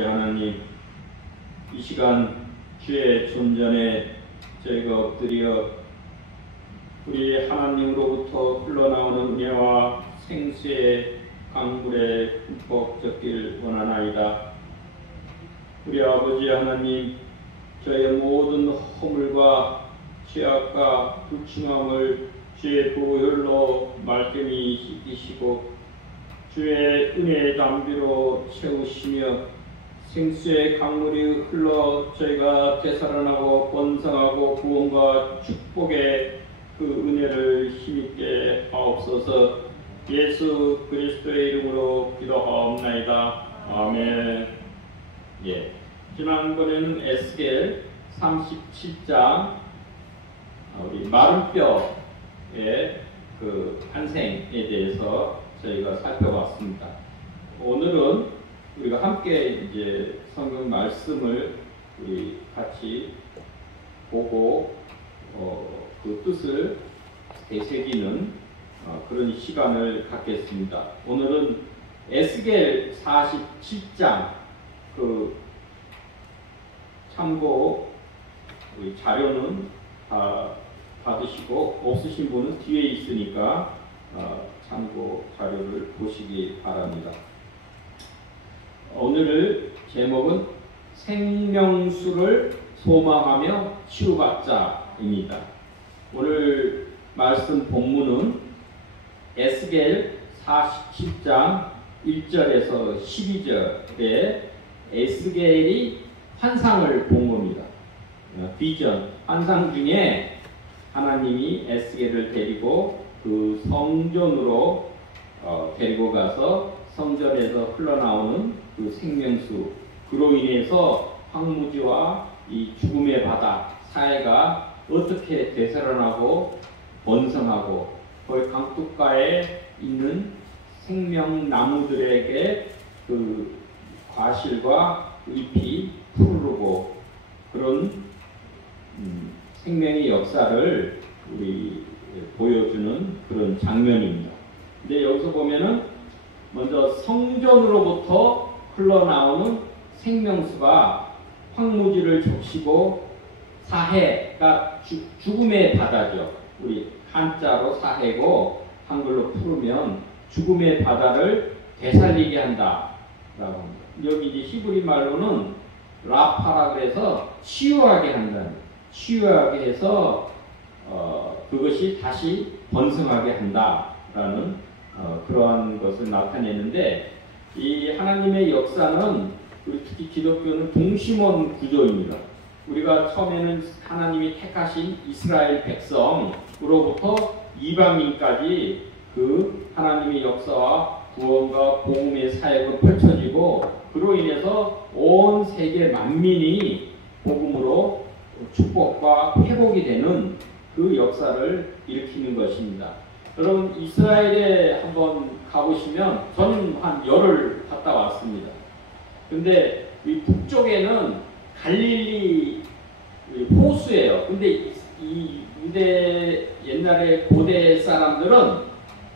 하나님, 이 시간 주의 존전에 저희가 엎드려 우리 하나님으로부터 흘러나오는 은혜와 생수의 강물에 흠뻑 젖길 원하나이다. 우리 아버지 하나님, 저희의 모든 허물과 죄악과 불충함을 주의 보혈로 말끔히 씻기시고 주의 은혜의 담비로 채우시며 생수의 강물이 흘러 저희가 되살아나고 번성하고 구원과 축복의 그 은혜를 힘있게 하옵소서. 예수 그리스도의 이름으로 기도하옵나이다. 아멘. 지난번에는 에스겔 37장 우리 마른 뼈의 그 탄생에 대해서 저희가 살펴봤습니다. 오늘은 우리가 함께 이제 성경 말씀을 우리 같이 보고 그 뜻을 되새기는 그런 시간을 갖겠습니다. 오늘은 에스겔 47장 그 참고 우리 자료는 다 받으시고 없으신 분은 뒤에 있으니까 참고 자료를 보시기 바랍니다. 오늘 제목은 생명수를 소망하며 치유받자입니다. 오늘 말씀 본문은 에스겔 47장 1절에서 12절에 에스겔이 환상을 본 겁니다. 비전, 환상 중에 하나님이 에스겔을 데리고 그 성전으로 데리고 가서 성전에서 흘러나오는 그 생명수, 그로 인해서 황무지와 이 죽음의 바다 사해가 어떻게 되살아나고 번성하고 거기 강둑가에 있는 생명나무들에게 그 과실과 잎이 푸르르고 그런 생명의 역사를 우리 보여주는 그런 장면입니다. 근데 여기서 보면은 먼저 성전으로부터 흘러나오는 생명수가 황무지를 적시고 사해가 죽음의 바다죠. 우리 한자로 사해고 한글로 풀으면 죽음의 바다를 되살리게 한다라고 합니다. 여기 이제 히브리 말로는 라파라 그래서 치유하게 한다는, 치유하게 해서 그것이 다시 번성하게 한다라는 그러한 것을 나타내는데, 이 하나님의 역사는 우리 특히 기독교는 동심원 구조입니다. 우리가 처음에는 하나님이 택하신 이스라엘 백성으로부터 이방인까지 그 하나님의 역사와 구원과 복음의 사역은 펼쳐지고 그로 인해서 온 세계 만민이 복음으로 축복과 회복이 되는 그 역사를 일으키는 것입니다. 여러분 이스라엘에 한번 가보시면 저는 한 열흘 갔다 왔습니다. 근데 이 북쪽에는 갈릴리 호수예요. 근데 이 유대 옛날에 고대 사람들은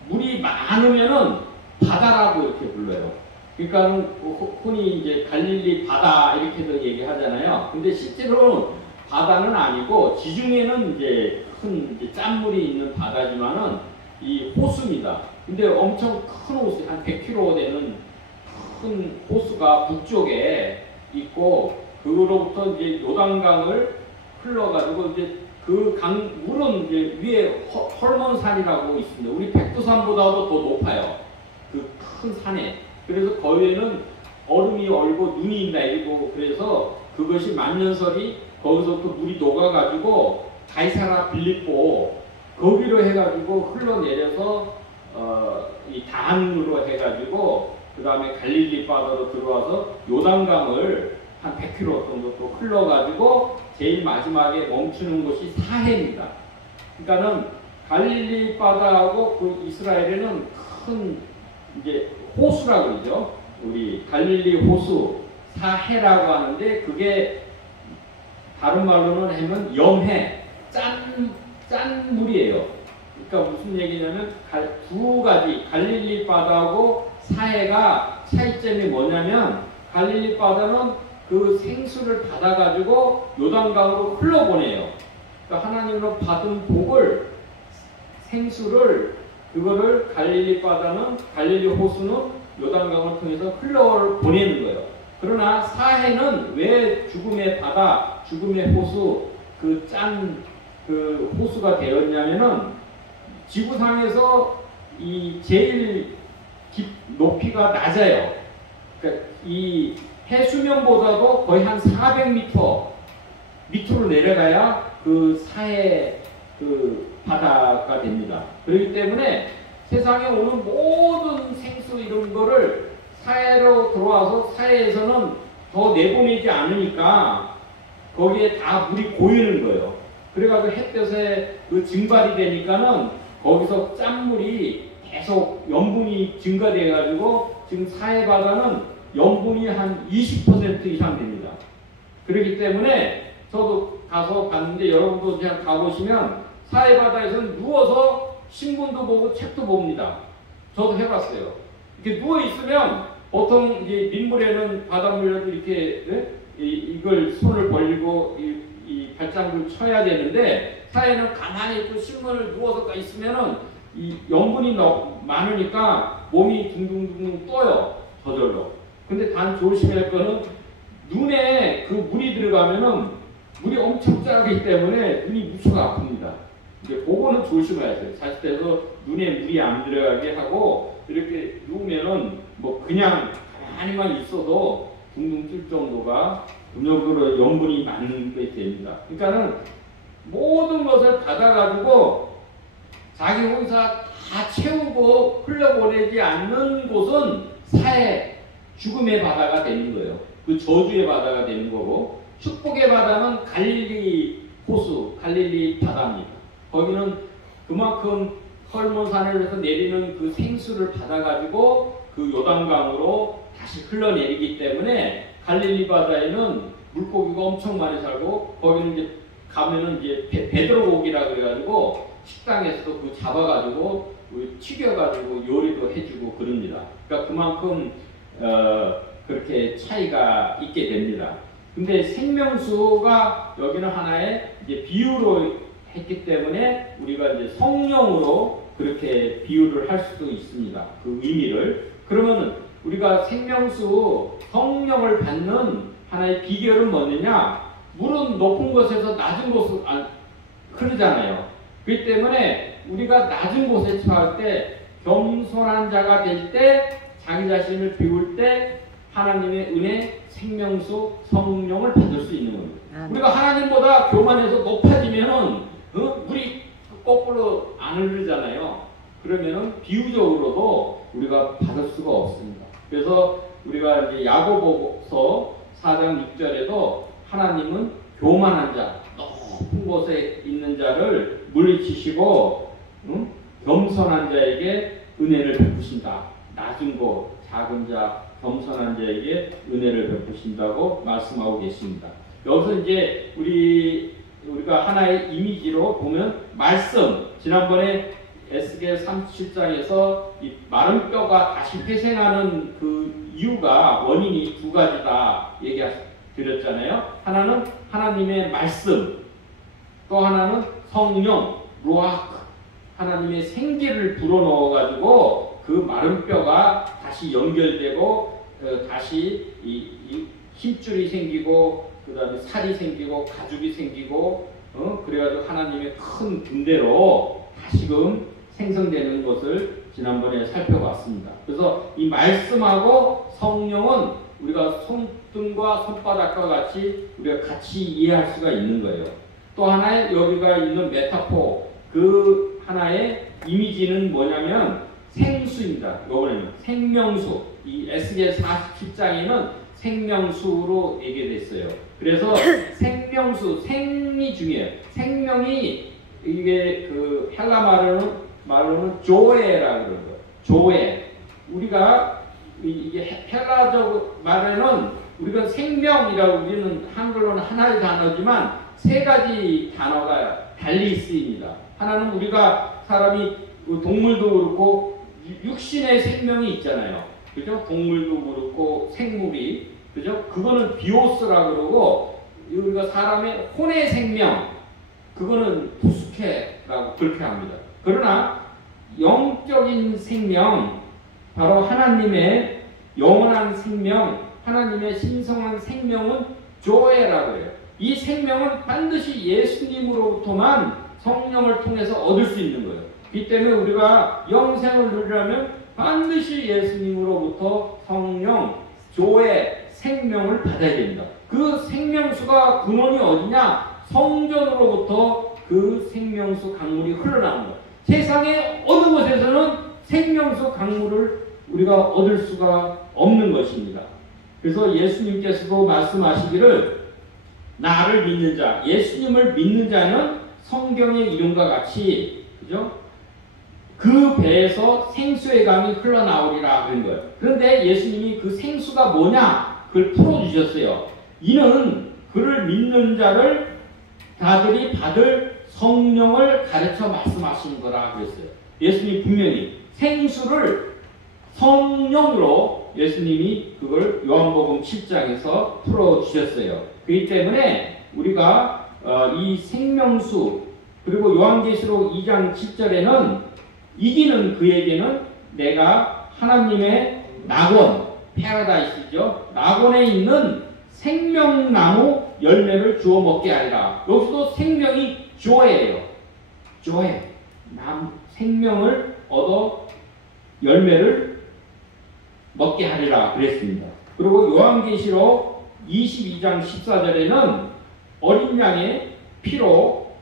물이 많으면은 바다라고 이렇게 불러요. 그러니까 흔히 이제 갈릴리 바다 이렇게도 얘기하잖아요. 근데 실제로는 바다는 아니고 지중해는 이제 큰 이제 짠물이 있는 바다지만은 이 호수입니다. 근데 엄청 큰 호수, 한 100km 되는 큰 호수가 북쪽에 있고, 그로부터 이제 요단강을 흘러가지고 이제 그 강 물은 이제 위에 헐몬산이라고 있습니다. 우리 백두산보다도 더 높아요. 그 큰 산에. 그래서 거기에는 얼음이 얼고 눈이 내리고 그래서 그것이 만년설이 거기서부터 물이 녹아가지고 가이사라 빌립보 거기로 해가지고 흘러내려서 이 단으로 해가지고 그 다음에 갈릴리 바다로 들어와서 요단강을 한 100km 정도 또 흘러가지고 제일 마지막에 멈추는 곳이 사해입니다. 그러니까는 갈릴리 바다하고 그 이스라엘에는 큰 이제 호수라고 그러죠. 우리 갈릴리 호수 사해라고 하는데 그게 다른 말로는 하면 염해, 짠 물이에요. 그러니까 무슨 얘기냐면 두 가지 갈릴리 바다하고 사해가 차이점이 뭐냐면 갈릴리 바다는 그 생수를 받아가지고 요단강으로 흘러보내요. 그러니까 하나님으로 받은 복을, 생수를, 그거를 갈릴리 바다는, 갈릴리 호수는 요단강을 통해서 흘러보내는 거예요. 그러나 사해는 왜 죽음의 바다, 죽음의 호수, 그 호수가 되었냐면은 지구상에서 이 제일 높이가 낮아요. 그러니까 이 해수면보다도 거의 한 400m 밑으로 내려가야 그 사해 그 바다가 됩니다. 그렇기 때문에 세상에 오는 모든 생수 이런 거를 사해로 들어와서 사해에서는 더 내보내지 않으니까 거기에 다 물이 고이는 거예요. 그래가지고 햇볕에 그 증발이 되니까는 거기서 짠물이 계속 염분이 증가돼가지고 지금 사해 바다는 염분이 한 20% 이상 됩니다. 그렇기 때문에 저도 가서 봤는데 여러분도 그냥 가보시면 사해 바다에서는 누워서 신문도 보고 책도 봅니다. 저도 해봤어요. 이렇게 누워 있으면 보통 이제 민물에는 바닷물에도 이렇게 이걸 손을 벌리고 이 발장구를 쳐야 되는데 사해는 가만히 있고 신문을 누워서 있으면은 이 염분이 많으니까 몸이 둥둥둥 떠요. 저절로. 근데 단 조심할 거는 눈에 그 물이 들어가면은 물이 엄청 짜기 때문에 눈이 무척 아픕니다. 이제 그거는 조심해야 돼요. 자칫해서 눈에 물이 안 들어가게 하고 이렇게 누우면은 뭐 그냥 가만히만 있어도 둥둥 뜰 정도가 그 정도로 염분이 많은 게 됩니다. 그러니까는 모든 것을 받아가지고 자기 혼자 다 채우고 흘려보내지 않는 곳은 사해, 죽음의 바다가 되는 거예요. 그 저주의 바다가 되는 거고, 축복의 바다는 갈릴리 호수, 갈릴리 바다입니다. 거기는 그만큼 헐몬산에서 내리는 그 생수를 받아가지고 그 요단강으로 다시 흘러내리기 때문에 갈릴리 바다에는 물고기가 엄청 많이 살고, 거기는 이제 가면은 이제 베드로고기라 그래가지고 식당에서도 그 잡아가지고 튀겨가지고 요리도 해주고 그럽니다. 그러니까 그만큼 그렇게 차이가 있게 됩니다. 근데 생명수가 여기는 하나의 이제 비유로 했기 때문에 우리가 이제 성령으로 그렇게 비유를 할 수도 있습니다. 그 의미를. 그러면 우리가 생명수, 성령을 받는 하나의 비결은 뭐느냐? 물은 높은 곳에서 낮은 곳으로 흐르잖아요. 그렇기 때문에 우리가 낮은 곳에 처할 때, 겸손한 자가 될 때, 자기 자신을 비울 때 하나님의 은혜, 생명수, 성령을 받을 수 있는 겁니다. 우리가 하나님보다 교만해서 높아지면은 물이 거꾸로 안 흐르잖아요. 그러면은 비유적으로도 우리가 받을 수가 없습니다. 그래서 우리가 이제 야고보서 4장 6절에도 하나님은 교만한 자, 높은 곳에 있는 자를 물리치시고 겸손한 자에게 은혜를 베푸신다. 낮은 곳, 작은 자, 겸손한 자에게 은혜를 베푸신다고 말씀하고 계십니다. 여기서 이제 우리가 하나의 이미지로 보면 말씀, 지난번에 에스겔 37장에서 이 마른 뼈가 다시 회생하는 그 이유가, 원인이 두 가지다 드렸잖아요. 하나는 하나님의 말씀, 또 하나는 성령, 루아크, 하나님의 생기를 불어넣어가지고 그 마른 뼈가 다시 연결되고 다시 이 힘줄이 생기고 그 다음에 살이 생기고 가죽이 생기고 그래가지고 하나님의 큰 군대로 다시금 생성되는 것을 지난번에 살펴봤습니다. 그래서 이 말씀하고 성령은 우리가 손등과 손바닥과 같이 우리가 같이 이해할 수가 있는 거예요. 또 하나의 여기가 있는 메타포, 그 하나의 이미지는 뭐냐면 생수입니다. 이번에는 생명수, 이 에스겔 47장에는 생명수로 얘기됐어요. 그래서 생명수, 생이 중요해요. 생명이 이게 그 헬라 말로는 조에라고 그러는 거예요. 조에. 우리가 이게 헬라적 말에는 우리가 생명이라고, 우리는 한글로는 하나의 단어지만 세 가지 단어가 달리 쓰입니다. 하나는 우리가 사람이 동물도 그렇고 육신의 생명이 있잖아요. 그죠? 동물도 그렇고 생물이 그죠? 그거는 비오스라 그러고, 우리가 사람의 혼의 생명, 그거는 부스케라고 그렇게 합니다. 그러나 영적인 생명, 바로 하나님의 영원한 생명, 하나님의 신성한 생명은 조에라고 해요. 이 생명은 반드시 예수님으로부터만 성령을 통해서 얻을 수 있는 거예요. 이 때문에 우리가 영생을 누리려면 반드시 예수님으로부터 성령, 조의 생명을 받아야 됩니다. 그 생명수가 근원이 어디냐? 성전으로부터 그 생명수 강물이 흘러나오는 거예요. 세상의 어느 곳에서는 생명수 강물을 우리가 얻을 수가 없는 것입니다. 그래서 예수님께서도 말씀하시기를 나를 믿는 자, 예수님을 믿는 자는 성경의 이름과 같이, 그죠? 그 배에서 생수의 강이 흘러나오리라 그런 거예요. 그런데 예수님이 그 생수가 뭐냐? 그걸 풀어주셨어요. 이는 그를 믿는 자를 다들이 받을 성령을 가르쳐 말씀하신 거라 그랬어요. 예수님이 분명히 생수를 성령으로 예수님이 그걸 요한복음 7장에서 풀어주셨어요. 그렇기 때문에 우리가 이 생명수, 그리고 요한계시록 2장 7절에는 이기는 그에게는 내가 하나님의 낙원, 패러다이스죠. 낙원에 있는 생명나무 열매를 주워 먹게 하리라. 여기서도 생명이 조예요. 조예. 생명을 얻어 열매를 먹게 하리라 그랬습니다. 그리고 요한계시록 22장 14절에는 어린 양의 피로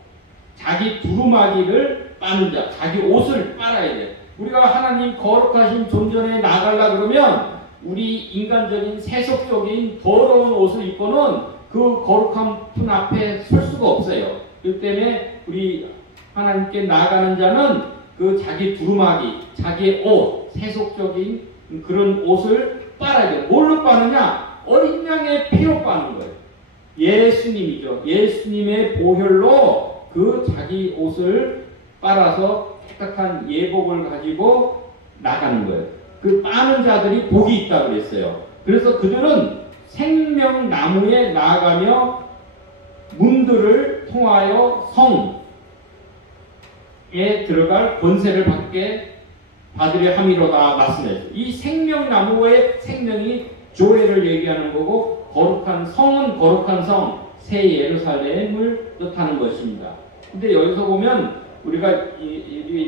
자기 두루마기를 빠는 자, 자기 옷을 빨아야 돼요. 우리가 하나님 거룩하신 존전에 나가려 그러면 우리 인간적인 세속적인 더러운 옷을 입고는 그 거룩한 분 앞에 설 수가 없어요. 그 때문에 우리 하나님께 나아가는 자는 그 자기 두루마기, 자기의 옷, 세속적인 그런 옷을 빨아야 돼요. 뭘로 빠느냐? 어린 양의 피로 빠는 거예요. 예수님이죠. 예수님의 보혈로 그 자기 옷을 빨아서 깨끗한 예복을 가지고 나가는 거예요. 그 빠는 자들이 복이 있다고 그랬어요. 그래서 그들은 생명나무에 나아가며 문들을 통하여 성에 들어갈 권세를 받으려 함이로다 말씀했어요. 이 생명나무의 생명이 조회를 얘기하는 거고, 거룩한 성은 거룩한 성, 새 예루살렘을 뜻하는 것입니다. 근데 여기서 보면 우리가 이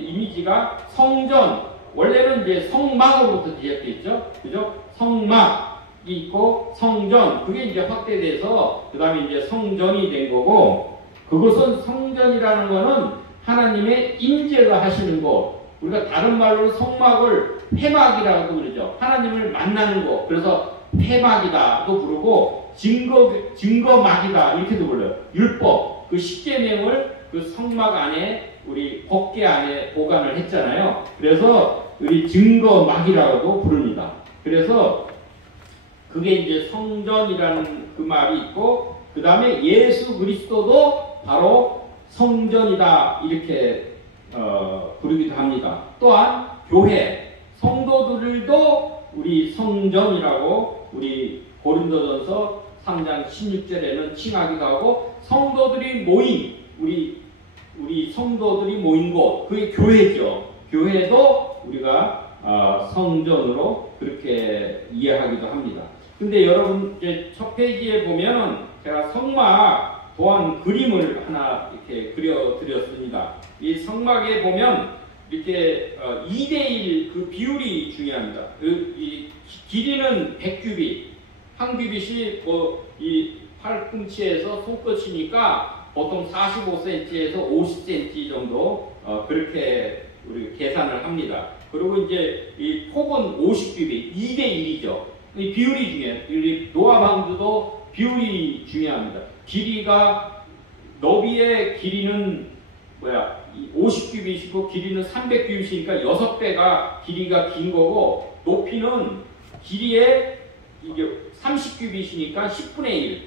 이미지가 성전, 원래는 이제 성막으로부터 시작되어 있죠. 그죠? 성막이 있고 성전, 그게 이제 확대돼서 그 다음에 이제 성전이 된 거고, 그것은 성전이라는 거는 하나님의 임재가 하시는 곳, 우리가 다른 말로 성막을 회막이라고 그러죠. 하나님을 만나는 곳. 그래서 회막이다도 부르고 증거막이다 이렇게도 불러요. 율법, 그 십계명을 그 성막 안에, 우리 법궤 안에 보관을 했잖아요. 그래서 우리 증거막이라고도 부릅니다. 그래서 그게 이제 성전이라는 그 말이 있고, 그 다음에 예수 그리스도도 바로 성전이다 이렇게 부르기도 합니다. 또한 교회, 성도들도 우리 성전이라고 우리 고린도전서 3장 16절에는 칭하기도 하고, 성도들이 모인, 우리 성도들이 모인 곳, 그게 교회죠. 교회도 우리가 성전으로 그렇게 이해하기도 합니다. 근데 여러분 이제 첫 페이지에 보면은 제가 성막 또한 그림을 하나 이렇게 그려드렸습니다. 이 성막에 보면 이렇게 2대1 그 비율이 중요합니다. 이 길이는 100규빗, 한 규빗이 이 팔꿈치에서 손끝이니까 보통 45cm에서 50cm 정도 그렇게 우리 계산을 합니다. 그리고 이제 이 폭은 50규빗, 2대1이죠. 이 비율이 중요해요. 이 노아방주도 비율이 중요합니다. 길이가, 너비의 길이는 50규빗이고 길이는 300규빗이니까 6배가 길이가 긴 거고, 높이는 길이에 이게 30규빗이니까 10분의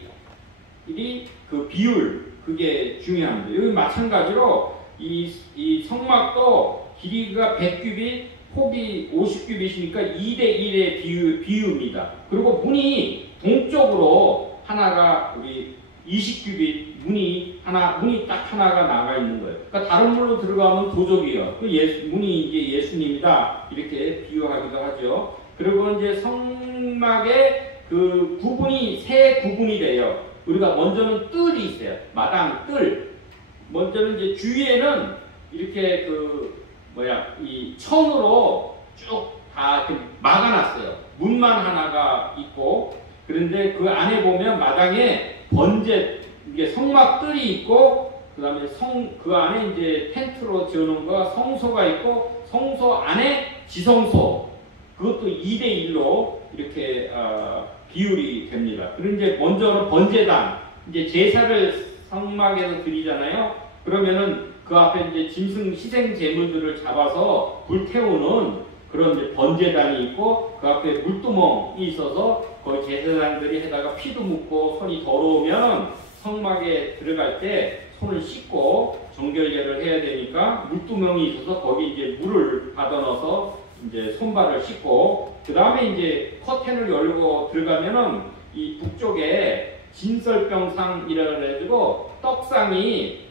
1이 그 비율, 그게 중요합니다. 여기 마찬가지로 이 성막도 길이가 100규빗, 폭이 50규빗이니까 2대1의 비유입니다. 그리고 문이 동쪽으로 하나가 우리 20규빗 문이 딱 하나가 나가 있는 거예요. 그러니까 다른 문으로 들어가면 도적이에요. 그 문이 이제 예수님이다 이렇게 비유하기도 하죠. 그리고 이제 성막의 그 구분이 세 구분이 돼요. 우리가 먼저는 뜰이 있어요. 마당 뜰. 먼저는 이제 주위에는 이렇게 이 천으로 쭉 다 막아놨어요. 문만 하나가 있고, 그런데 그 안에 보면 마당에 번제, 이게 성막 뜰이 있고, 그 다음에 그 안에 이제 텐트로 지어놓은 거 성소가 있고, 성소 안에 지성소, 그것도 2대1로 이렇게 비율이 됩니다. 그리고 이제 먼저는 번제단, 이제 제사를 성막에서 드리잖아요. 그러면은 그 앞에 이제 짐승 희생 제물들을 잡아서 불태우는 그런 이제 번제단이 있고, 그 앞에 물두멍이 있어서 거기 제사장들이 해다가 피도 묻고 손이 더러우면 성막에 들어갈 때 손을 씻고 정결제를 해야 되니까 물두멍이 있어서 거기 이제 물을 받아 넣어서 이제 손발을 씻고, 그 다음에 이제 커튼을 열고 들어가면은 이 북쪽에 진설병상이라 그래가지고 떡상이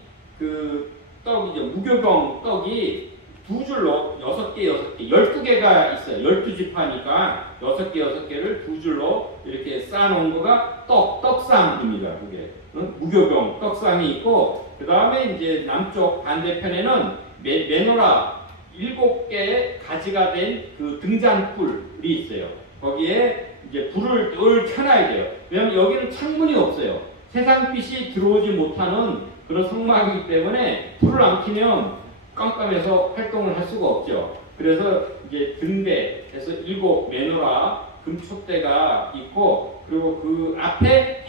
떡이죠. 무교병 떡이 두 줄로 6개, 12개가 있어요. 12지파니까 6개, 6개를 두 줄로 이렇게 쌓아놓은 거가 떡상입니다. 그게. 무교병 떡상이 있고, 그 다음에 이제 남쪽 반대편에는 메노라 7개의 가지가 된 그 등잔불이 있어요. 거기에 이제 불을 늘 켜놔야 돼요. 왜냐면 여기는 창문이 없어요. 세상빛이 들어오지 못하는 그런 성막이기 때문에 불을 안 켜면 깜깜해서 활동을 할 수가 없죠. 그래서 이제 등대에서 7 메노라 금촛대가 있고, 그리고 그 앞에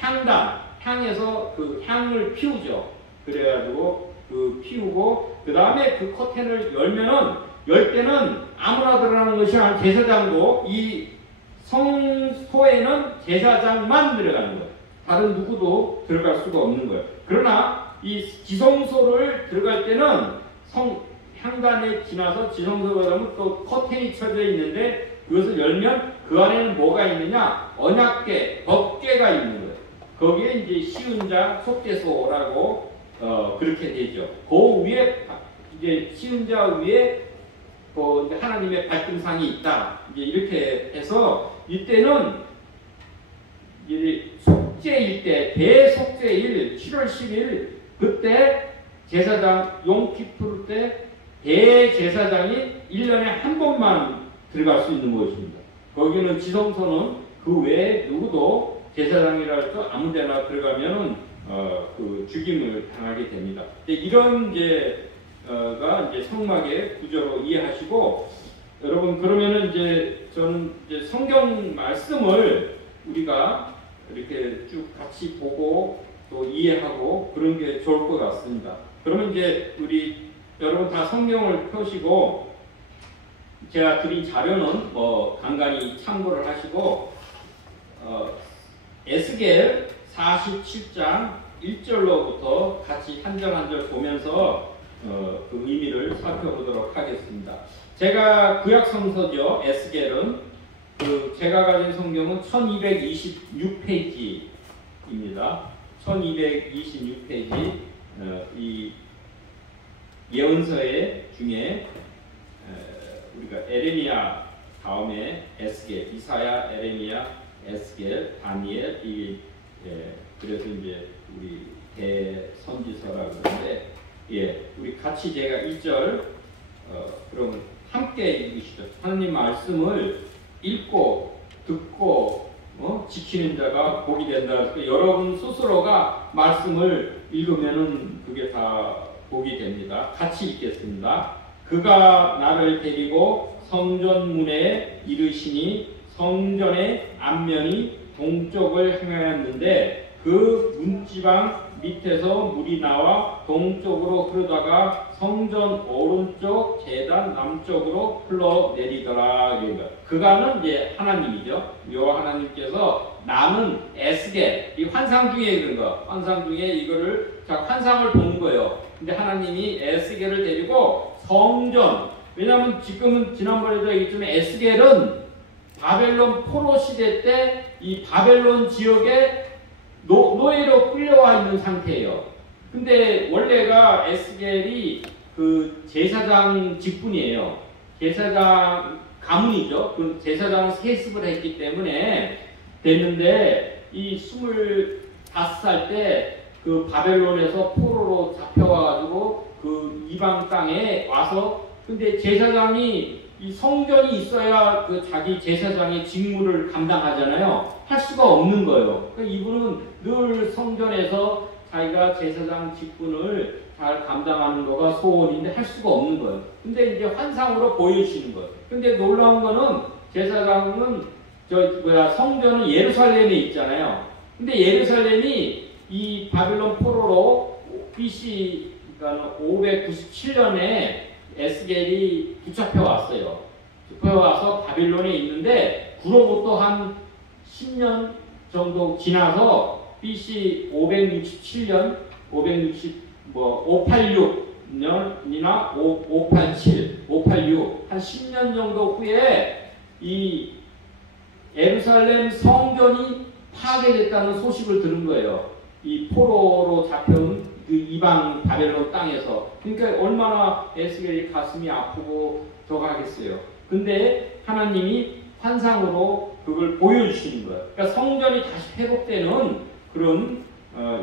향에서 그 향을 피우죠. 그래가지고 피우고, 그 다음에 그 커튼을 열 때는 아무나 들어가는 것이 아니라 제사장도, 이 성소에는 제사장만 들어가는 거예요. 다른 누구도 들어갈 수가 없는 거예요. 그러나 이 지성소를 들어갈 때는 향단에 지나서 지성소가 되면 또 커튼이 쳐져 있는데, 그것을 열면 그 안에는 뭐가 있느냐? 언약궤, 법궤가 있는 거예요. 거기에 이제 시은자 속죄소라고 그렇게 되죠. 그 위에 이제 시은자 위에 이제 하나님의 발등상이 있다. 이제 이렇게 해서 이때는 이제 속죄일 때, 대속죄일 7월 10일 그때 제사장 용키푸르 때 대제사장이 1년에 한 번만 들어갈 수 있는 것입니다. 거기는 지성소는 그 외에 누구도 제사장이라 해서 아무데나 들어가면은 그 죽임을 당하게 됩니다. 이런 가 이제 성막의 구조로 이해하시고, 여러분 그러면은 이제 저는 이제 성경 말씀을 우리가 이렇게 쭉 같이 보고 또 이해하고 그런 게 좋을 것 같습니다. 그러면 이제 우리 여러분 다 성경을 펴시고, 제가 드린 자료는 간간히 참고를 하시고, 에스겔 47장 1절로부터 같이 한 절 한 절 보면서 그 의미를 살펴보도록 하겠습니다. 제가 구약 성서죠. 에스겔은 제가 가진 성경은 1226페이지입니다. 1226페이지 이 예언서의 중에 우리가 에레미야 다음에 에스겔, 이사야, 에레미야, 에스겔, 다니엘, 그래서 이제 우리 대선지서라고 하는데, 우리 같이 제가 1절 그러면 함께 읽으시죠. 하나님 말씀을 읽고 듣고 지키는 자가 복이 된다. 여러분 스스로가 말씀을 읽으면은 그게 다 복이 됩니다. 같이 읽겠습니다. 그가 나를 데리고 성전문에 이르시니 성전의 앞면이 동쪽을 향하였는데 그 문지방 밑에서 물이 나와 동쪽으로 흐르다가 성전 오른쪽 제단 남쪽으로 흘러내리더라. 그가는 이제 하나님이죠. 여호와 하나님께서 나는 에스겔, 이 환상 중에 이런 거, 환상 중에 이거를 환상을 본 거예요. 근데 하나님이 에스겔을 데리고 성전, 왜냐하면 지금은 지난번에도 얘기했지만 에스겔은 바벨론 포로 시대 때 이 바벨론 지역에 노예로 끌려와 있는 상태예요. 근데 원래가 에스겔이 그 제사장 직분이에요. 제사장 가문이죠. 그 제사장 세습을 했기 때문에 됐는데 이 25살 때 그 바벨론에서 포로로 잡혀와가지고 그 이방 땅에 와서 근데 제사장이 이 성전이 있어야 그 자기 제사장의 직무를 감당하잖아요. 할 수가 없는 거예요. 그러니까 이분은 늘 성전에서 자기가 제사장 직분을 잘 감당하는 거가 소원인데 할 수가 없는 거예요. 근데 이제 환상으로 보여주시는 거예요. 근데 놀라운 거는 제사장은 성전은 예루살렘에 있잖아요. 근데 예루살렘이 이 바빌론 포로로 BC 그러니까 597년에 에스겔이 붙잡혀 왔어요. 붙잡혀 와서 바빌론에 있는데 그로부터 한 10년 정도 지나서 BC 567년, 586년이나 587, 586 한 10년 정도 후에 이 예루살렘 성전이 파괴됐다는 소식을 들은 거예요. 이 포로로 잡혀온 그 이방 바벨론 땅에서. 그러니까 얼마나 에스겔이 가슴이 아프고 저가겠어요. 근데 하나님이 환상으로 그걸 보여주시는 거예요. 그러니까 성전이 다시 회복되는 그런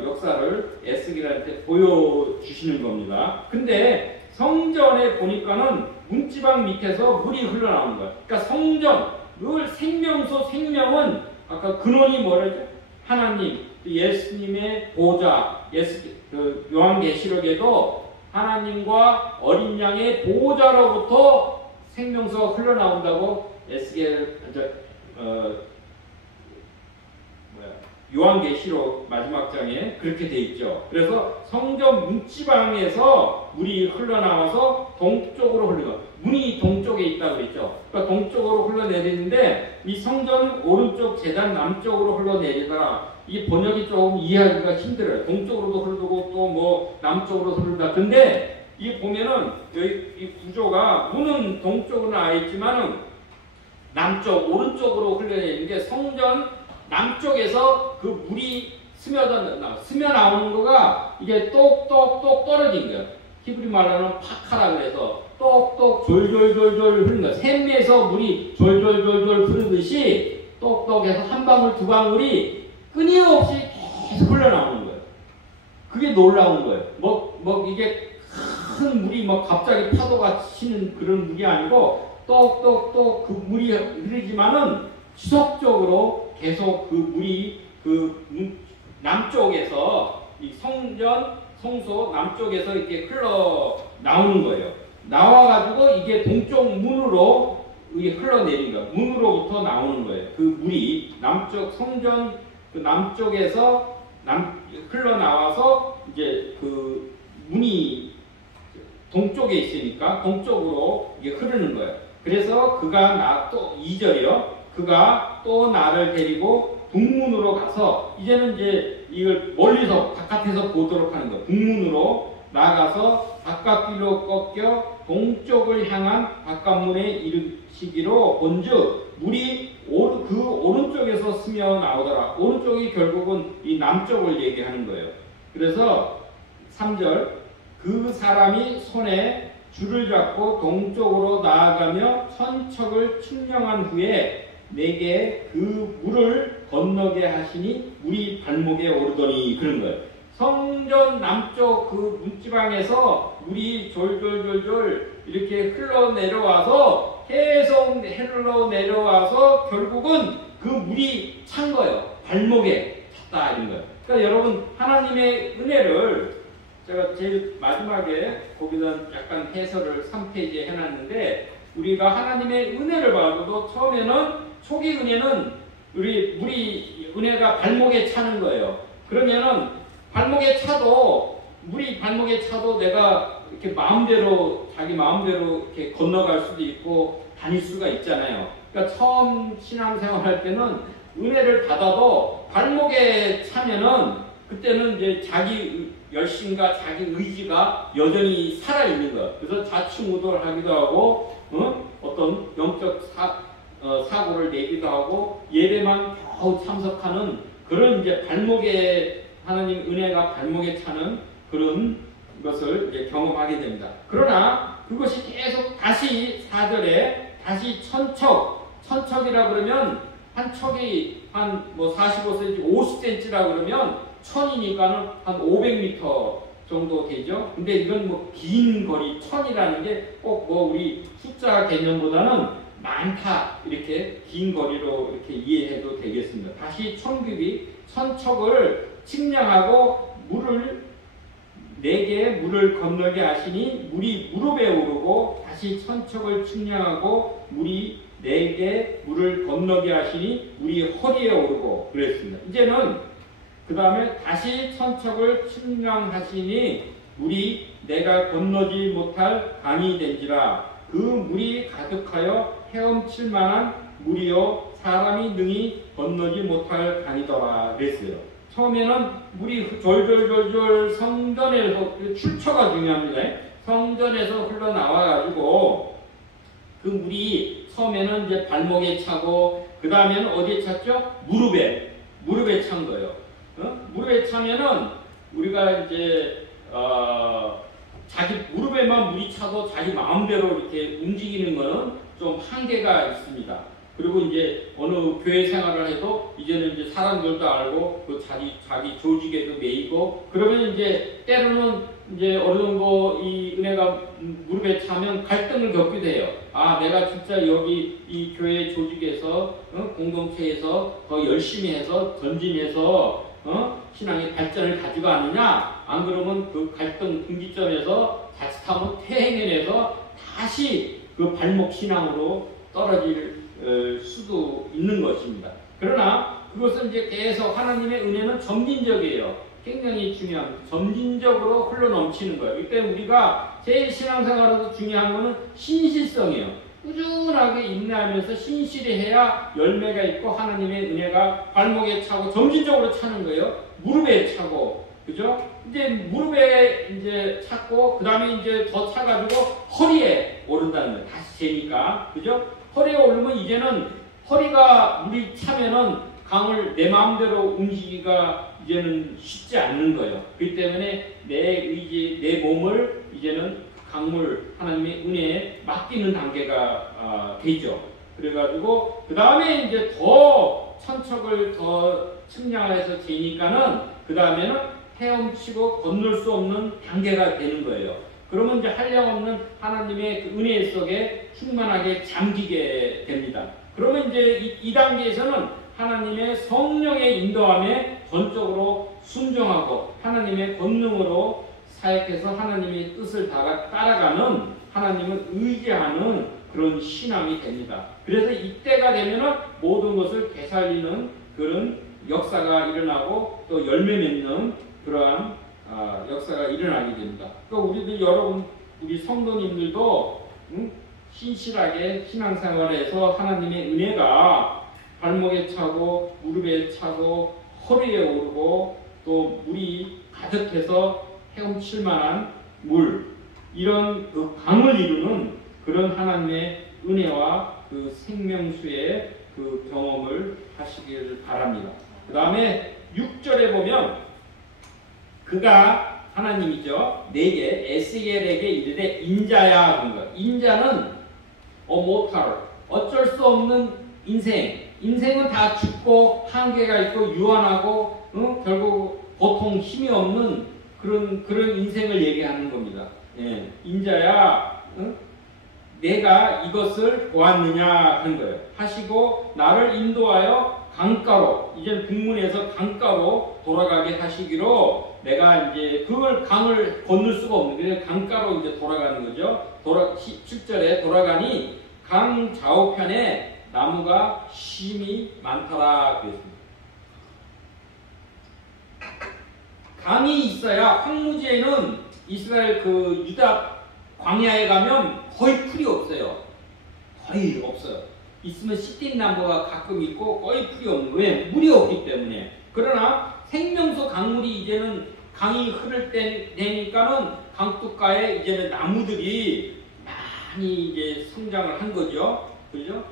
역사를 에스겔한테 보여주시는 겁니다. 근데 성전에 보니까는 문지방 밑에서 물이 흘러나오는 거예요. 그러니까 성전, 늘 생명소 생명은 아까 근원이 뭐라죠? 하나님, 예수님의 보좌, 요한계시록에도 하나님과 어린 양의 보좌로부터 생명수가 흘러나온다고 에스겔 요한계시록 마지막 장에 그렇게 돼 있죠. 그래서 성전 문지방에서 물이 흘러나와서 동쪽으로 흘러가. 문이 동쪽에 있다고 그랬죠. 그러니까 동쪽으로 흘러내리는데 이 성전 오른쪽 제단 남쪽으로 흘러내리더라. 이 번역이 조금 이해하기가 힘들어요. 동쪽으로도 흐르고 또 뭐 남쪽으로 흐른다. 근데 이 보면은 여기 이 구조가 문은 동쪽으로 나와 있지만은 남쪽 오른쪽으로 흘러내리는 게 성전 남쪽에서 그 물이 스며 나오는 거가 이게 똑똑똑 떨어진 거예요. 히브리 말로는 파카라 그래서 똑똑 졸졸졸졸 흐르는 거예요. 샘에서 물이 졸졸졸졸 흐르듯이 똑똑해서 한 방울 두 방울이 끊임없이 계속 흘러나오는 거예요. 그게 놀라운 거예요. 이게 큰 물이 갑자기 파도가 치는 그런 물이 아니고 똑똑똑 그 물이 흐르지만은 지속적으로 계속 그 물이 남쪽에서 이 성전 성소 남쪽에서 이렇게 흘러 나오는 거예요. 나와가지고 이게 동쪽 문으로 흘러내린 거예요. 문으로부터 나오는 거예요. 그 물이 남쪽 성전 그 남쪽에서 흘러나와서 이제 그 문이 동쪽에 있으니까 동쪽으로 이게 흐르는 거예요. 그래서 그가 또 2절이요. 그가 또 나를 데리고 북문으로 가서 이제는 이제 이걸 멀리서 바깥에서 보도록 하는 거예요. 북문으로 나가서 바깥길로 꺾여 동쪽을 향한 바깥문에 이르시기로 본즉 물이 그 오른쪽에서 스며 나오더라. 오른쪽이 결국은 이 남쪽을 얘기하는 거예요. 그래서 3절 그 사람이 손에 줄을 잡고 동쪽으로 나아가며 천척을 측량한 후에 내게 그 물을 건너게 하시니 물이 발목에 오르더니 그런 거예요. 성전 남쪽 그 문지방에서 물이 졸졸졸졸 이렇게 흘러내려와서 계속 흘러내려와서 결국은 그 물이 찬 거예요. 발목에 찼다 이런 거예요. 그러니까 여러분 하나님의 은혜를 제가 제일 마지막에 거기다 약간 해설을 3페이지에 해놨는데 우리가 하나님의 은혜를 봐도 처음에는 초기 은혜는 물이 은혜가 발목에 차는 거예요. 그러면은 발목에 차도 물이 발목에 차도 내가 이렇게 자기 마음대로 이렇게 건너갈 수도 있고 다닐 수가 있잖아요. 그러니까 처음 신앙생활 할 때는 은혜를 받아도 발목에 차면은 그때는 이제 자기 열심과 자기 의지가 여전히 살아있는 거예요. 그래서 좌충우돌하기도 하고 어떤 영적 사고를 내기도 하고 예배만 겨우 참석하는 그런 이제 발목에 하나님 은혜가 발목에 차는 그런 것을 이제 경험하게 됩니다. 그러나 그것이 계속 다시 4절에 다시 천척이라 그러면 한 척이 한 뭐 45cm, 50cm라 그러면 천이니까는 한 500m 정도 되죠. 근데 이건 뭐 긴 거리, 천이라는 게 꼭 뭐 우리 숫자 개념보다는 많다 이렇게 긴 거리로 이렇게 이해해도 되겠습니다. 다시 천규비 천척을 측량하고 물을 4개 물을 건너게 하시니 물이 무릎에 오르고 다시 천척을 측량하고 물이 4개 물을 건너게 하시니 물이 허리에 오르고 그랬습니다. 이제는 그 다음에 다시 천척을 측량하시니 물이 내가 건너지 못할 강이 된지라 그 물이 가득하여 헤엄칠 만한 물이요 사람이 능히 건너지 못할 강이더라 그랬어요. 처음에는 물이 졸졸졸졸 성전에서 출처가 중요합니다. 성전에서 흘러나와가지고 그 물이 처음에는 이제 발목에 차고 그 다음에는 어디에 찼죠? 무릎에 찬 거예요. 무릎에 차면은 우리가 이제 자기 무릎에만 물이 차도 자기 마음대로 이렇게 움직이는 거는 좀 한계가 있습니다. 그리고 이제 어느 교회 생활을 해도 이제는 이제 사람들도 알고 그 자기 조직에도 매이고 그러면 이제 때로는 이제 어느 정도 이 은혜가 무릎에 차면 갈등을 겪기도 해요. 아, 내가 진짜 여기 이 교회 조직에서 공동체에서 더 열심히 해서 전진해서 신앙의 발전을 가지고 왔느냐? 안 그러면 그 갈등 분기점에서 자칫하면 퇴행해내서 다시 그 발목 신앙으로 떨어질 수도 있는 것입니다. 그러나 그것은 이제 계속 하나님의 은혜는 점진적이에요. 굉장히 중요합니다. 점진적으로 흘러넘치는 거예요. 이때 우리가 제일 신앙생활에서 중요한 것은 신실성이에요. 꾸준하게 인내하면서 신실히 해야 열매가 있고 하나님의 은혜가 발목에 차고 점진적으로 차는 거예요. 무릎에 차고, 그죠? 이제 무릎에 이제 찼고 그 다음에 이제 더 차가지고 허리에 오른다는 거예요. 다시 재니까, 그죠? 허리에 오르면 이제는 허리가 물이 차면은 강을 내 마음대로 움직이기가 이제는 쉽지 않는 거예요. 그렇기 때문에 내 의지, 내 몸을 이제는 강물, 하나님의 은혜에 맡기는 단계가 되죠. 그래가지고 그 다음에 이제 더 천척을 더 측량해서 재니까는 그 다음에는 헤엄치고 건널 수 없는 단계가 되는 거예요. 그러면 이제 한량없는 하나님의 그 은혜 속에 충만하게 잠기게 됩니다. 그러면 이제 이 단계에서는 하나님의 성령의 인도함에 전적으로 순종하고 하나님의 권능으로 사역해서 하나님의 뜻을 따라가는 하나님을 의지하는 그런 신앙이 됩니다. 그래서 이때가 되면은 모든 것을 되살리는 그런 역사가 일어나고 또 열매 맺는 그러한 역사가 일어나게 됩니다. 그러니까 우리들 여러분 우리 성도님들도 신실하게 신앙생활에서 하나님의 은혜가 발목에 차고 무릎에 차고 허리에 오르고 또 물이 가득해서 헤엄칠 만한 물 이런 그 강을 이루는 그런 하나님의 은혜와 그 생명수의 그 경험을 하시기를 바랍니다. 그 다음에 6절에 보면 그가 하나님이죠. 내게 에스겔에게 이르되 인자야 하는 것. 인자는 모탈 어쩔 수 없는 인생은 다 죽고 한계가 있고 유한하고 결국 보통 힘이 없는 그런 인생을 얘기하는 겁니다. 예, 인자야 내가 이것을 보았느냐 하는 거예요. 하시고 나를 인도하여 강가로 이제 북문에서 강가로 돌아가게 하시기로 내가 이제 그걸 강을 건널 수가 없는 그래서 강가로 이제 돌아가는 거죠. 7절에 돌아가니 강 좌우편에 나무가 심이 많더라 그랬습니다. 강이 있어야 황무지에는 이스라엘 그 유다 광야에 가면 거의 풀이 없어요. 거의 없어요. 있으면 시띠 나무가 가끔 있고 거의 풀이 없는 왜? 물이 없기 때문에. 그러나 생명수 강물이 이제는 강이 흐를 때 되니까는 강둑가에 이제는 나무들이 많이 이제 성장을 한 거죠. 그죠?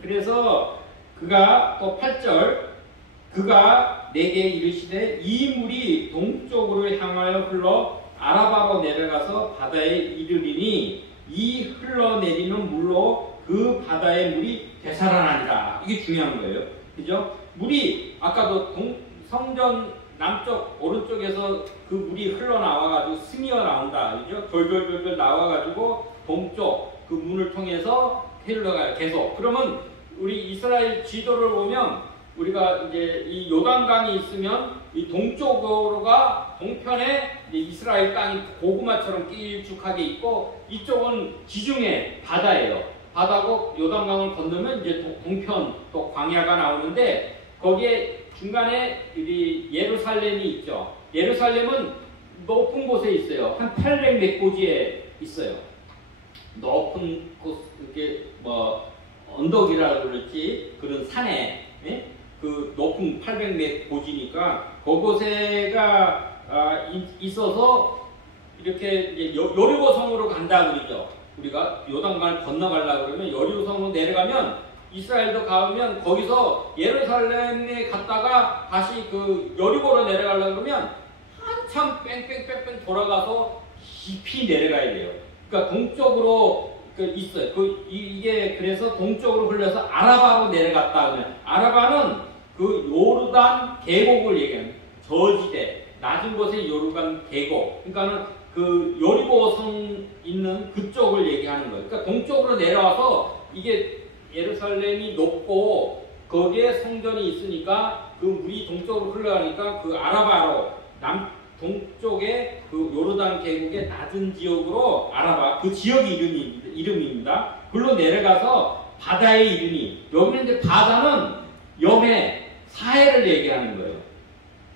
그래서 그가 또 8절 그가 내게 이르시되 이 물이 동쪽으로 향하여 흘러 아라바로 내려가서 바다에 이르리니 이 흘러내리는 물로 그 바다의 물이 되살아나리라. 이게 중요한 거예요. 그죠? 물이 아까도 성전 남쪽 오른쪽에서 그 물이 흘러나와가지고 스미어 나온다. 그죠? 돌돌돌돌 나와가지고 동쪽 그 문을 통해서 흘러가요. 계속. 그러면 우리 이스라엘 지도를 보면 우리가 이제 이 요단강이 있으면 이 동쪽으로가 동편에 이스라엘 땅이 고구마처럼 길쭉하게 있고 이쪽은 지중해 바다예요. 바다고 요단강을 건너면 이제 동편 또 광야가 나오는데 거기에 중간에 우리 예루살렘이 있죠. 예루살렘은 높은 곳에 있어요. 한 800몇 고지에 있어요. 높은 곳, 이렇게 뭐 언덕이라고 그랬지 그런 산에 예? 그 높은 800몇 고지니까 그곳에가 있어서 이렇게 이제 여리고 성으로 간다 그러죠. 우리가 요단강을 건너가려고 그러면 여리고 성으로 내려가면 이스라엘도 가면 거기서 예루살렘에 갔다가 다시 그 여리고로 내려가려고 그러면 한참 뺑뺑뺑뺑 돌아가서 깊이 내려가야 돼요. 그러니까 동쪽으로 있어요. 이게 그래서 동쪽으로 흘러서 아라바로 내려갔다 그러면 아라바는 그 요르단 계곡을 얘기하는 저지대 낮은 곳의 요르단 계곡 그러니까는 그 여리고성 있는 그쪽을 얘기하는 거예요. 그러니까 동쪽으로 내려와서 이게 예루살렘이 높고 거기에 성전이 있으니까 그 물이 동쪽으로 흘러가니까 그 아라바로 동쪽에 그 요르단 계곡의 낮은 지역으로 아라바 그 지역이 이름입니다. 글로 내려가서 바다에 이르니 여기는 이제 바다는 염해 사해를 얘기하는 거예요.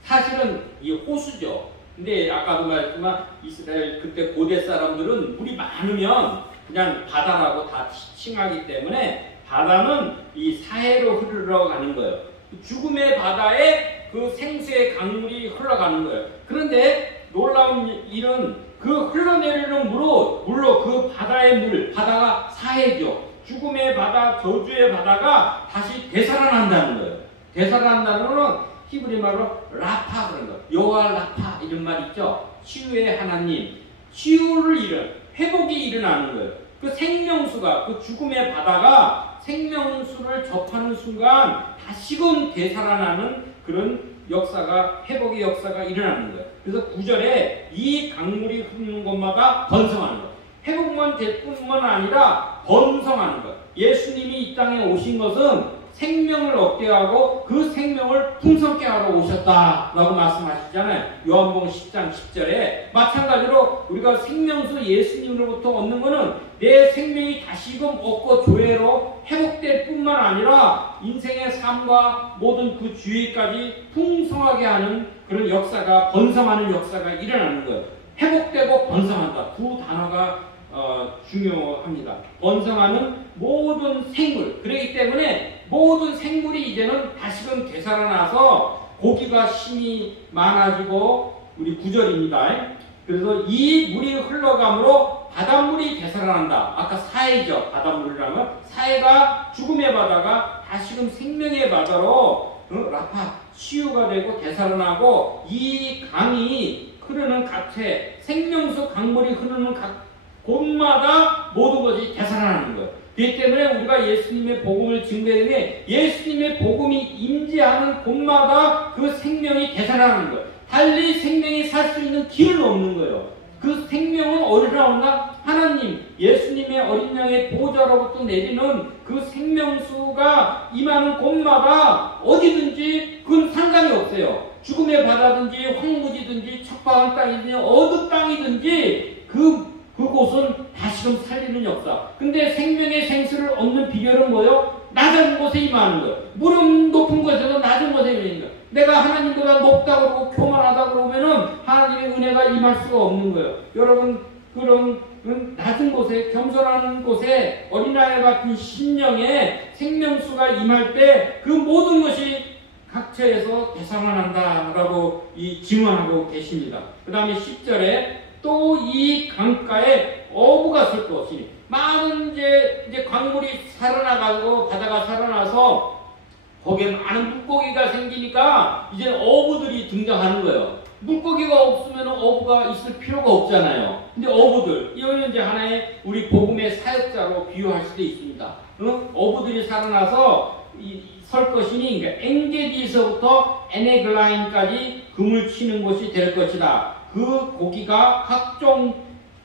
사실은 이 호수죠. 근데 아까도 말했지만 이스라엘 그때 고대 사람들은 물이 많으면 그냥 바다라고 다 칭하기 때문에 바다는 이 사해로 흘러가는 거예요. 죽음의 바다에 그 생수의 강물이 흘러가는 거예요. 그런데 놀라운 일은 그 흘러내리는 물로 그 바다의 물, 바다가 사해죠. 죽음의 바다, 저주의 바다가 다시 되살아난다는 거예요. 되살아난다는 건 히브리 말로 라파 그런 거. 여호와 라파 이런 말 있죠. 치유의 하나님, 치유를 회복이 일어나는 거예요. 그 생명수가 그 죽음의 바다가 생명수를 접하는 순간 다시금 되살아나는 그런 역사가 회복의 역사가 일어나는 거예요. 그래서 9절에 이 강물이 흐르는 곳마다 번성하는 거예요. 회복만 될 뿐만 아니라 번성하는 거예요. 예수님이 이 땅에 오신 것은 생명을 얻게 하고 그 생명을 풍성케 하러 오셨다라고 말씀하시잖아요. 요한복음 10장 10절에 마찬가지로 우리가 생명수 예수님으로부터 얻는 것은 내 생명이 다시금 얻고 조회로 회복될 뿐만 아니라 인생의 삶과 모든 그 주위까지 풍성하게 하는 그런 역사가 번성하는 역사가 일어나는 거예요. 회복되고 번성한다. 두 단어가 중요합니다. 번성하는 모든 생물. 그렇기 때문에 모든 생물이 이제는 다시금 되살아나서 고기가 힘이 많아지고 우리 9절입니다. 그래서 이 물이 흘러감으로 바닷물이 되살아난다. 아까 사해죠. 바닷물이라면 사해가 죽음의 바다가 다시금 생명의 바다로 라파 치유가 되고 되살아나고 이 강이 흐르는 각체 생명수 강물이 흐르는 각 곳마다 모든 것이 되살아나는 거예요. 그렇기 때문에 우리가 예수님의 복음을 증거하는데 예수님의 복음이 임재하는 곳마다 그 생명이 되살아나는 거예요. 달리 생명이 살 수 있는 길은 없는 거예요. 그 생명은 어디로 나온다? 하나님, 예수님의 어린 양의 보좌로부터 내리는 그 생명수가 임하는 곳마다 어디든지 그건 상관이 없어요. 죽음의 바다든지 황무지든지 척박한 땅이든지 어느 땅이든지 그곳은 다시금 살리는 역사. 근데 생명의 생수를 얻는 비결은 뭐예요? 낮은 곳에 임하는 거예요. 물은 높은 곳에서 낮은 곳에 임하는 거예요. 내가 하나님보다 높다고 그러고 교만하다고 그러면은 하나님의 은혜가 임할 수가 없는 거예요. 여러분, 그런 낮은 곳에, 겸손한 곳에 어린아이 같은 심령에 생명수가 임할 때 그 모든 것이 각처에서 되살아난다라고 증언하고 계십니다. 그 다음에 10절에 또 이 강가에 어부가 설 것이니 많은 이제 광물이 살아나가고 바다가 살아나서 거기에 많은 물고기가 생기니까 이제 어부들이 등장하는 거예요. 물고기가 없으면 어부가 있을 필요가 없잖아요. 근데 어부들, 이거는 이제 하나의 우리 복음의 사역자로 비유할 수도 있습니다. 어부들이 살아나서 설 것이니, 그러니까 엔게디에서부터 에네글라임까지 금을 치는 곳이 될 것이다. 그 고기가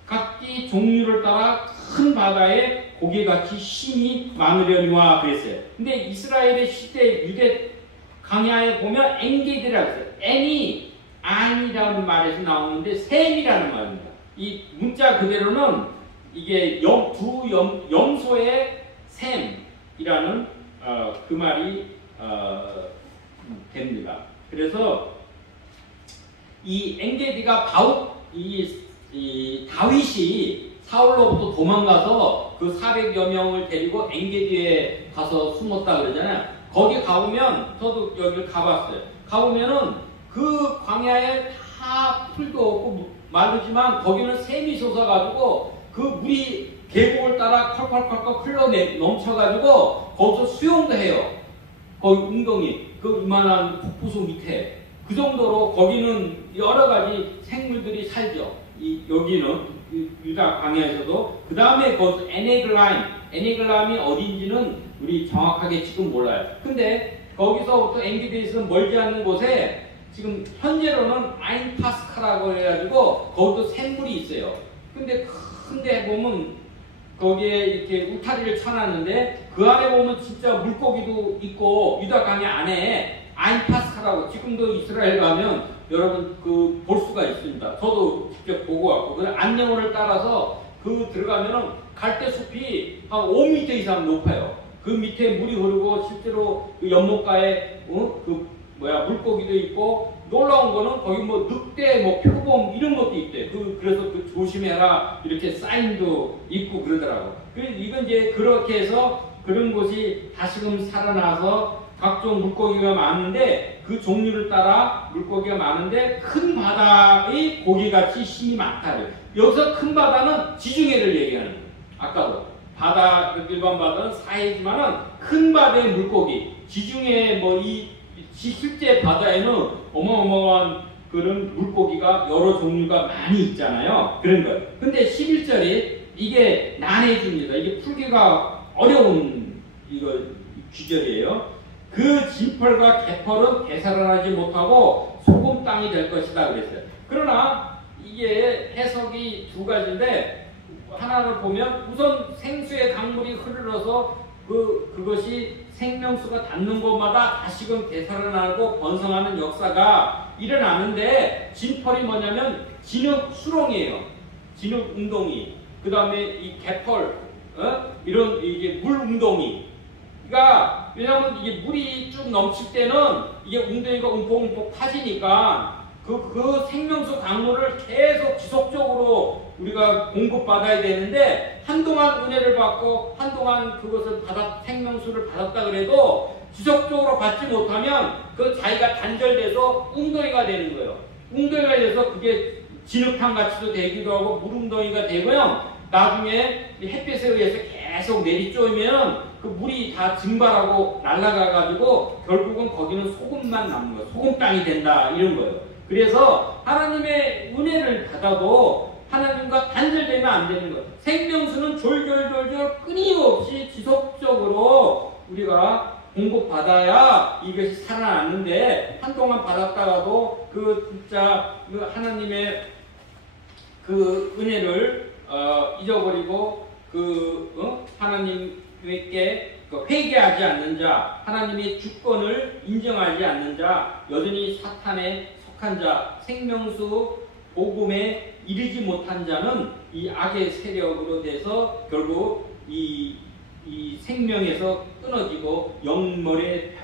각기 종류를 따라 큰 바다에 고기같이 힘이 많으려니와 그랬어요. 근데 이스라엘의 시대 유대 강야에 보면 엔게디라고 했어요. 엔이 안이라는 말에서 나오는데 샘이라는 말입니다. 이 문자 그대로는 이게 두 염소의 샘이라는 그 말이 됩니다. 그래서 이 엔게디가 이 다윗이 사울로부터 도망가서 그 400여 명을 데리고 엔게디에 가서 숨었다 그러잖아요. 거기 가보면, 저도 여기를 가봤어요. 가보면은 그 광야에 다 풀도 없고 마르지만 거기는 샘이 솟아가지고 그 물이 계곡을 따라 컬컬컬컬 흘러 넘쳐가지고 거기서 수영도 해요. 거기 웅덩이, 그 이만한 폭포수 밑에. 그 정도로 거기는 여러 가지 생물들이 살죠. 여기는 유다 광야에서도. 그 다음에 거기서 에네글라임이 어딘지는 우리 정확하게 지금 몰라요. 근데 거기서부터 엔게디에서 멀지 않는 곳에 지금 현재로는 아인파스카라고 해가지고 거기도 샘물이 있어요. 근데 큰데 보면 거기에 이렇게 울타리를 쳐놨는데 그 안에 보면 진짜 물고기도 있고, 유다 강야 안에 아인파스카라고, 지금도 이스라엘 가면 여러분 볼 수가 있습니다. 저도 직접 보고 왔고, 그 안내원을 따라서 들어가면은 갈대숲이 한 5m 이상 높아요. 그 밑에 물이 흐르고 실제로 그 연못가에 물고기도 있고, 놀라운 거는 거기 늑대, 표범 이런 것도 있대. 그래서 조심해라 이렇게 사인도 있고 그러더라고. 이건 이제 그렇게 해서 그런 곳이 다시금 살아나서 각종 물고기가 많은데, 그 종류를 따라 물고기가 많은데 큰 바다의 고기같이 힘이 많다. 여기서 큰 바다는 지중해를 얘기하는 거예요. 아까도 일반 바다는 사해지만은 큰 바다의 물고기, 지중해 실제 바다에는 어마어마한 그런 물고기가 여러 종류가 많이 있잖아요. 그런 거예요. 근데 11절이 이게 난해줍니다. 이게 풀기가 어려운 귀절이에요. 그 진펄과 개펄은 되살아나지 못하고 소금 땅이 될 것이다 그랬어요. 그러나 이게 해석이 두 가지인데, 하나를 보면 우선 생수의 강물이 흐르러서 그것이 생명수가 닿는 곳마다 다시금 되살아나고 번성하는 역사가 일어나는데, 진펄이 뭐냐면 진흙 수렁이에요. 진흙 웅덩이. 그 다음에 이 개펄, 이런 이게 물 웅덩이가, 왜냐하면 이게 물이 쭉 넘칠 때는 이게 웅덩이가 움푹움푹 파지니까 그 생명수 강물을 계속 지속적으로 우리가 공급받아야 되는데, 한동안 은혜를 받고 한동안 그것을 생명수를 받았다 그래도 지속적으로 받지 못하면 그 자기가 단절돼서 웅덩이가 되는 거예요. 웅덩이가 돼서 그게 진흙탕 같이도 되기도 하고 물웅덩이가 되고요. 나중에 햇빛에 의해서 계속 내리쬐으면 그 물이 다 증발하고 날아가가지고 결국은 거기는 소금만 남는 거예요. 소금 땅이 된다, 이런 거예요. 그래서 하나님의 은혜를 받아도 하나님과 단절되면 안 되는 거예요. 생명수는 졸졸졸졸 끊임없이 지속적으로 우리가 공급받아야 이것이 살아났는데, 한동안 받았다가도 진짜 하나님의 은혜를 잊어버리고 하나님께 회개하지 않는 자, 하나님의 주권을 인정하지 않는 자, 여전히 사탄에 속한 자, 생명수 복음에 이르지 못한 자는 이 악의 세력으로 돼서 결국 이 생명에서 끊어지고 영물에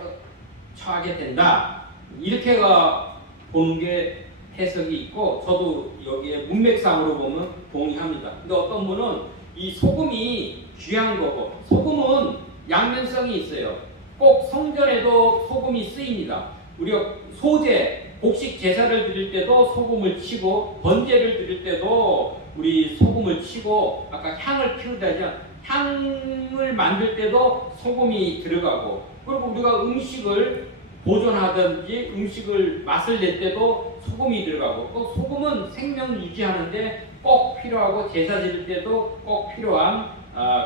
처하게 된다. 이렇게가 보는 게 해석이 있고, 저도 여기에 문맥상으로 보면 동의합니다. 근데 어떤 분은 이 소금이 귀한 거고, 소금은 양면성이 있어요. 꼭 성전에도 소금이 쓰입니다. 우리가 복식 제사를 드릴 때도 소금을 치고, 번제를 드릴 때도 우리 소금을 치고, 아까 향을 피우다죠. 향을 만들 때도 소금이 들어가고, 그리고 우리가 음식을 보존하든지 음식을 맛을 낼 때도 소금이 들어가고, 또 소금은 생명 유지하는데 꼭 필요하고 제사 지낼 때도 꼭 필요한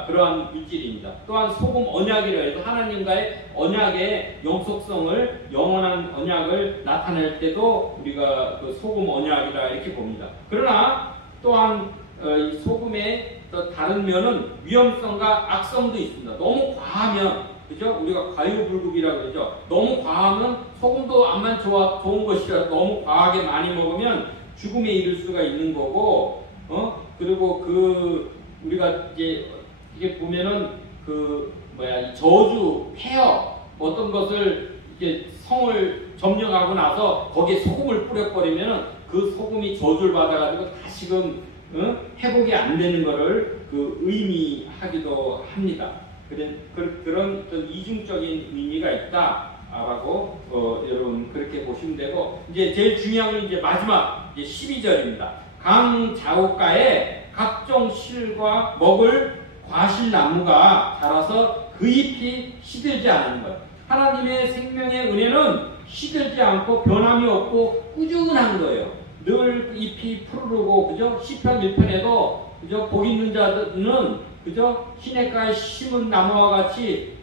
그러한 물질입니다. 또한 소금 언약이라 해서 하나님과의 언약의 영속성을, 영원한 언약을 나타낼 때도 우리가 그 소금 언약이라 이렇게 봅니다. 그러나 또한 이 소금의 또 다른 면은 위험성과 악성도 있습니다. 너무 과하면, 그죠? 우리가 과유불급이라고 그러죠. 너무 과하면 소금도 암만 좋은 것이라 너무 과하게 많이 먹으면 죽음에 이를 수가 있는 거고, 그리고 우리가 이게 보면은 이 저주, 폐허, 어떤 것을 이제 성을 점령하고 나서 거기에 소금을 뿌려버리면은 그 소금이 저주를 받아가지고 다시금 회복이 안 되는 것을 의미하기도 합니다. 그런 이중적인 의미가 있다라고 여러분 그렇게 보시면 되고, 이제 제일 중요한 건 이제 마지막 이제 12절입니다. 강 좌우가에 각종 실과 먹을 과실나무가 자라서 그 잎이 시들지 않은 것. 하나님의 생명의 은혜는 시들지 않고 변함이 없고 꾸준한 거예요. 늘 잎이 푸르르고, 그죠? 시편 1편에도 그죠? 복 있는 자들은 그죠? 시냇가에 심은 나무와 같이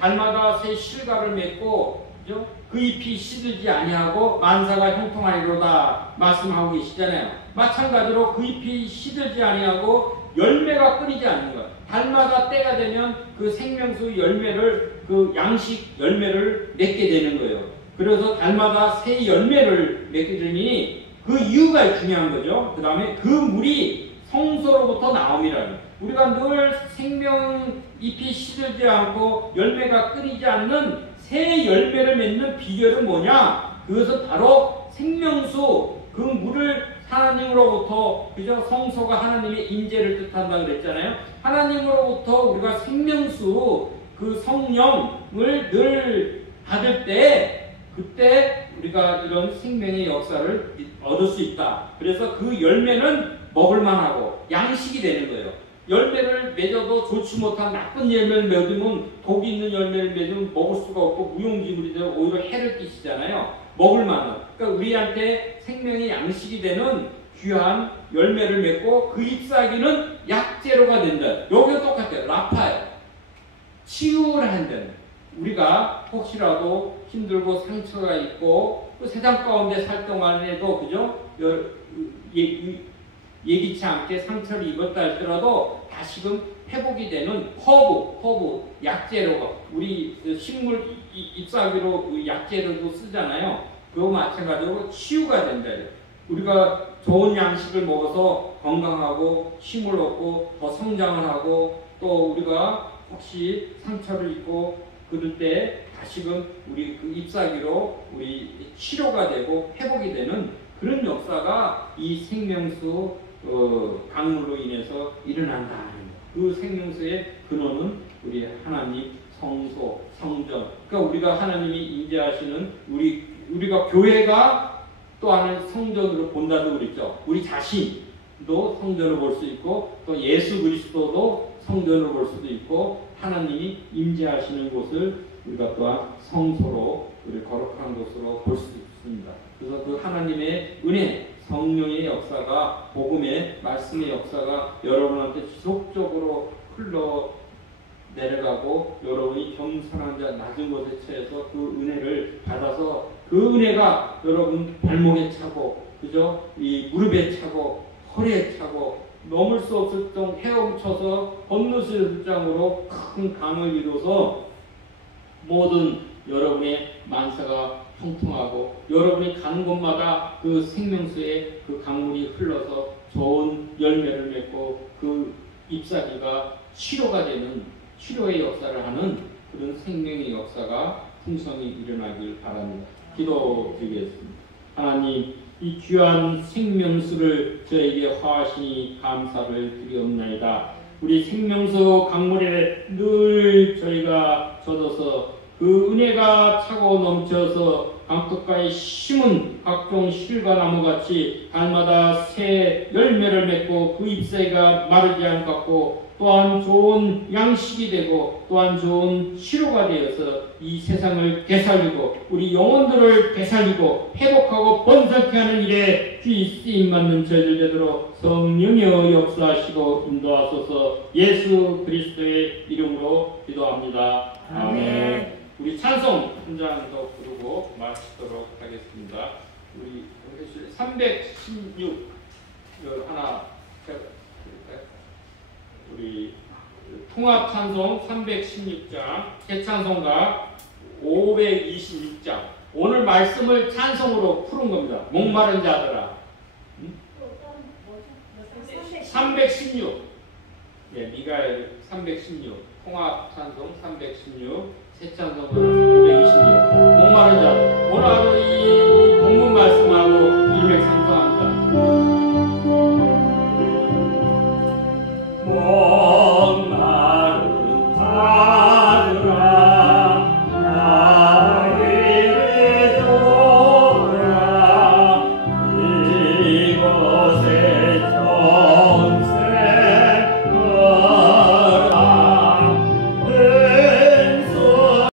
달마다 새 실과를 맺고, 그죠? 그 잎이 시들지 아니하고 만사가 형통하리로다 말씀하고 계시잖아요. 마찬가지로 그 잎이 시들지 아니하고 열매가 끊이지 않는 것. 달마다 때가 되면 그 생명수 열매를, 그 양식 열매를 맺게 되는 거예요. 그래서 달마다 새 열매를 맺게 되니 그 이유가 중요한 거죠. 그 다음에 그 물이 성소로부터 나옴이라는. 우리가 늘 생명 잎이 시들지 않고 열매가 끊이지 않는 새 열매를 맺는 비결은 뭐냐? 그것은 바로 생명수, 그 물을 하나님으로부터, 그죠? 성소가 하나님의 임재를 뜻한다 그랬잖아요. 하나님으로부터 우리가 생명수, 그 성령을 늘 받을 때, 그때 우리가 이런 생명의 역사를 얻을 수 있다. 그래서 그 열매는 먹을만하고 양식이 되는 거예요. 열매를 맺어도 좋지 못한 나쁜 열매를 맺으면, 독이 있는 열매를 맺으면 먹을 수가 없고 무용지물이 되고 오히려 해를 끼치잖아요. 먹을만한. 그러니까 우리한테 생명의 양식이 되는 귀한 열매를 맺고 그 잎사귀는 약재료가 된다. 여기도 똑같아요. 라파예요. 치유를 한다는. 우리가 혹시라도 힘들고 상처가 있고 그 세상 가운데 살 동안에도, 그죠? 예기치 않게 상처를 입었다 할지라도 다시금 회복이 되는 허브, 약재료가, 우리 식물 잎사귀로 약재료도 쓰잖아요. 그거 마찬가지로 치유가 된다. 우리가 좋은 양식을 먹어서 건강하고 힘을 얻고 더 성장을 하고, 또 우리가 혹시 상처를 입고 그럴 때 다시금 우리 그 잎사귀로 우리 치료가 되고 회복이 되는 그런 역사가 이 생명수 강물로 인해서 일어난다. 그 생명수의 근원은 우리 하나님 성소, 성전. 그러니까 우리가 하나님이 임재하시는 우리가 교회가 또 하나의 성전으로 본다고 그랬죠. 우리 자신도 성전을 볼 수 있고, 또 예수 그리스도도 성전을 볼 수도 있고, 하나님이 임재하시는 곳을 우리가 또한 성소로, 우리 거룩한 곳으로 볼 수 있습니다. 그래서 그 하나님의 은혜, 성령의 역사가, 복음의 말씀의 역사가 여러분한테 지속적으로 흘러 내려가고, 여러분이 겸손한 자, 낮은 곳에 처해서 그 은혜를 받아서 그 은혜가 여러분 발목에 차고, 그죠? 이 무릎에 차고, 허리에 차고, 넘을 수 없을 정도 헤엄쳐서 건널 수 없을 정도로 큰 강을 이루어서 모든 여러분의 만사가 형통하고, 여러분이 가는 곳마다 그 생명수의 그 강물이 흘러서 좋은 열매를 맺고 그 잎사귀가 치료가 되는, 치료의 역사를 하는 그런 생명의 역사가 풍성히 일어나길 바랍니다. 기도드리겠습니다. 하나님, 이 귀한 생명수를 저에게 허하시니 감사를 드리옵나이다. 우리 생명수 강물에 늘 저희가 젖어서 그 은혜가 차고 넘쳐서 강둑가에 심은 각종 실과 나무같이 달마다 새 열매를 맺고 그 잎사귀가 마르지 않고 또한 좋은 양식이 되고 또한 좋은 치료가 되어서 이 세상을 되살리고 우리 영혼들을 되살리고 회복하고 번성케 하는 일에 귀 쓰임받는 저희들 되도록 성령여 역사하시고 인도하소서. 예수 그리스도의 이름으로 기도합니다. 아멘. 우리 찬송 한 장 더 부르고 마치도록 하겠습니다. 우리 316 하나 우리 통합 찬송 316장, 새찬송가 526장. 오늘 말씀을 찬송으로 푸른 겁니다. 목마른 자들아. 316. 예, 미가엘 316. 통합 찬송 316. 새찬송가 526. 목마른 자들. 오늘 하루 이 본문 말씀을